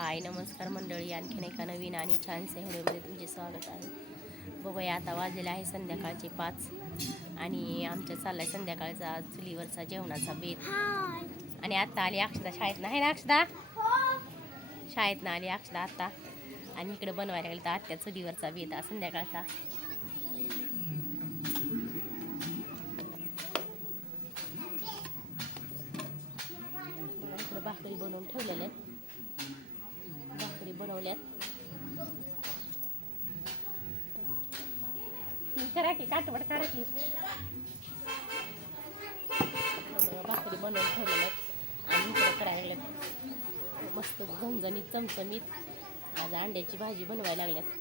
हाय. नमस्कार मंडळी आणखीन एका नवीन आणि छानशा व्हिडिओमध्ये तुमचे स्वागत आहे. बघूया आता वाजलेले आहे संध्याकाळचे पाच आणि आमच्या चाललाय संध्याकाळचा चुलीवरचा जेवणाचा बेत. आणि आत्ता आली अक्षदा. शाळेत नाही ना अक्षदा? शाळेत ना आली अक्षदा आत्ता आणि इकडे बनवायला गेलं तर आत्या चुलीवरचा बेत संध्याकाळचा. भाकरी बनवून ठेवलेलं आहेत. भाकरी बनवल्यात. ती करा की काटवड करा की. भाकरी बनवून ठेवलेल्यात आणि इकडे करायला लागल्यात. मस्त झणझणीत चमचमीत. आज अंड्याची भाजी बनवायला लागल्यात.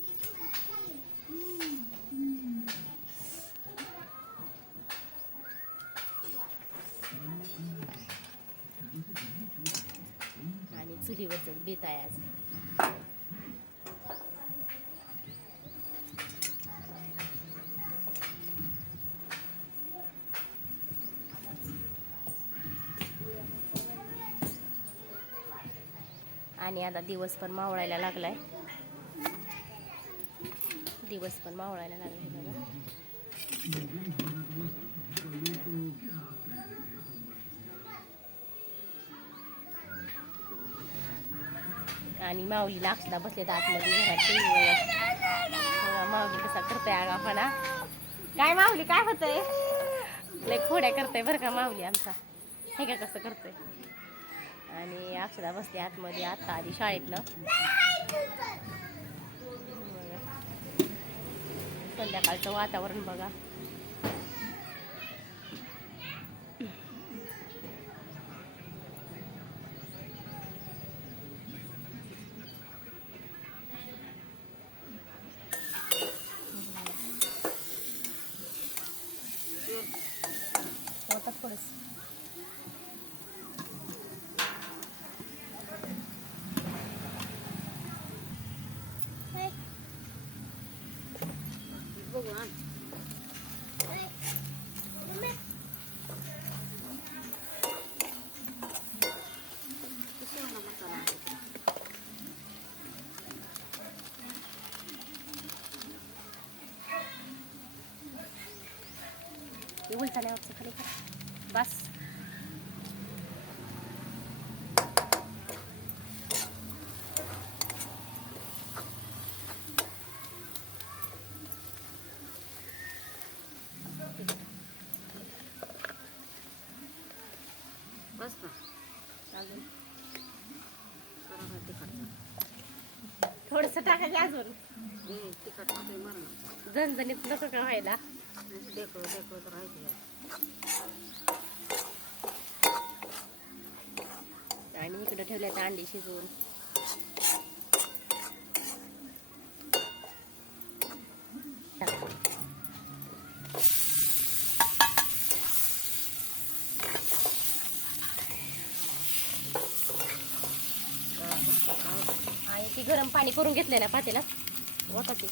आणि चुलीवरच बेत आहे आज आणि आता दिवस पण मावळायला लागलाय. दिवस पण मावळायला लागलाय बघा. आणि माऊलीला अक्षदा बसले तर आतमध्ये घरात माऊली कसा करतोय आगापणा काय माऊली काय होतंय? लय खोड्या करतोय बरं का माऊली आमचा. हे का कसं करतोय? आणि अक्षरा बसते आतमध्ये आता आधी शाळेतलं संध्याकाळचं वातावरण बघा होतात थोडंसं बघू आण. किती होणार मसाला आहे? हे उलटाण्यावरचं खाली करा बस बस ना तिखट. थोडंसं टाकायचं अजून. तिखट मरण झणझणीत नको का व्हायला? तर राहायचं आणि इकडं ठेवल्यात अंडी शिजवून. आणि ती गरम पाणी करून घेतलंय ना पातेला वाटा ते.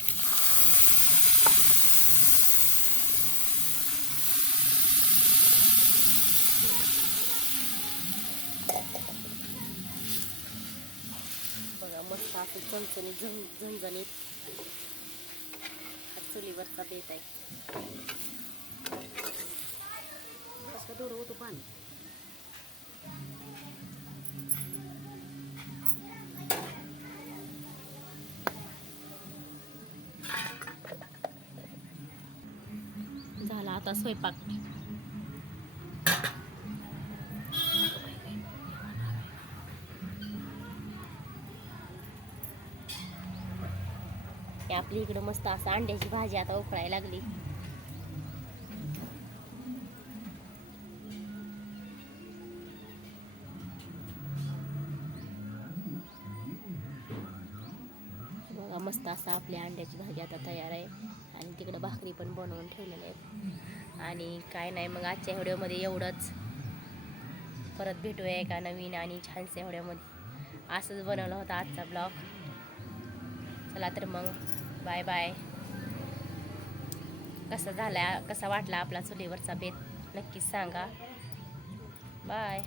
बघा मस्त असं चमचणी झण झणझणीत चुलीवरचा देत आहे. कसं डोळं पाणी. आता स्वयंपाक. आपली इकडं मस्त असं अंड्याची भाजी आता उकळायला लागली. बघा मस्त असं आपल्या अंड्याची भाजी आता तयार आहे. आणि तिकडं भाकरी पण बनवून ठेवलेल्या आहेत. आणि काय नाही मग आजच्या व्हिडिओमध्ये एवढंच. परत भेटूया एका नवीन आणि छानशा व्हिडिओमध्ये. असंच बनवलं होता आजचा ब्लॉग चला तर मग बाय बाय कसा झाला कसा वाटला आपला चुलीवरचा बेत नक्कीच सांगा. बाय